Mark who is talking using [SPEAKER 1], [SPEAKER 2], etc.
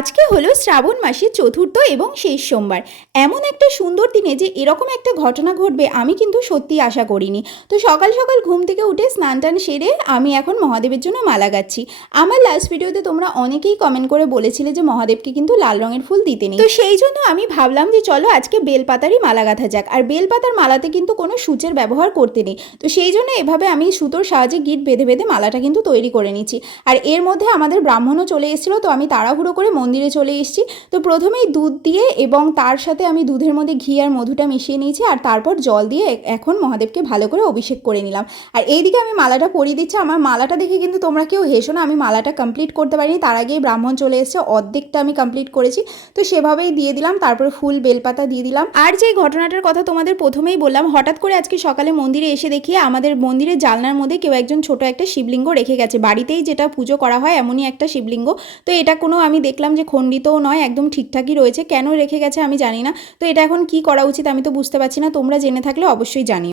[SPEAKER 1] আজকে হলো শ্রাবণ মাসের চতুর্থ এবং শেষ সোমবার। এমন একটা সুন্দর দিনে যে এরকম একটা ঘটনা ঘটবে, আমি কিন্তু সত্যি আশা করিনি। তো সকাল সকাল ঘুম থেকে উঠে স্নান টান সেরে আমি এখন মহাদেবের জন্য মালা গাচ্ছি। আমার লাস্ট ভিডিওতে তোমরা অনেকেই কমেন্ট করে বলেছিলে যে মহাদেবকে কিন্তু লাল রঙের ফুল দিতে নেই। তো সেই জন্য আমি ভাবলাম যে চলো আজকে বেলপাতারই মালা গাঁথা যাক। আর বেলপাতার মালাতে কিন্তু কোনো সূচের ব্যবহার করতে নেই। তো সেই জন্য এভাবে আমি সুতোর সাহায্যে গিট বেঁধে বেঁধে মালাটা কিন্তু তৈরি করে নিচ্ছি। আর এর মধ্যে আমাদের ব্রাহ্মণও চলে এসেছিল, তো আমি তাড়াহুড়ো করে মন্দিরে চলে এসেছি। তো প্রথমেই দুধ দিয়ে এবং তার সাথে আমি দুধের মধ্যে ঘি আর মধুটা মিশিয়ে নিয়েছি আর তারপর জল দিয়ে এখন মহাদেবকে ভালো করে অভিষেক করে নিলাম। আর এইদিকে আমি মালাটা পরিয়ে দিচ্ছি। আমার মালাটা দেখে কিন্তু তোমরা কেউ হেসো না, আমি মালাটা কমপ্লিট করতে পারিনি। তার আগেই ব্রাহ্মণ চলে এসেছে, অর্ধেকটা আমি কমপ্লিট করেছি। তো সেভাবেই দিয়ে দিলাম, তারপরে ফুল বেলপাতা দিয়ে দিলাম। আর যে ঘটনাটার কথা তোমাদের প্রথমেই বললাম, হঠাৎ করে আজকে সকালে মন্দিরে এসে দেখি আমাদের মন্দিরের জালনার মধ্যে কেউ একজন ছোট একটা শিবলিঙ্গ রেখে গেছে। বাড়িতেই যেটা পুজো করা হয় এমনই একটা শিবলিঙ্গ। তো এটা কোনো আমি দেখলাম যে খণ্ডিতও নয়, একদম ঠিকঠাকই রয়েছে। কেন রেখে গেছে আমি জানি না। তো এটা এখন কি করা উচিত আমি তো বুঝতে পারছি না। তোমরা জেনে থাকলে অবশ্যই জানিও।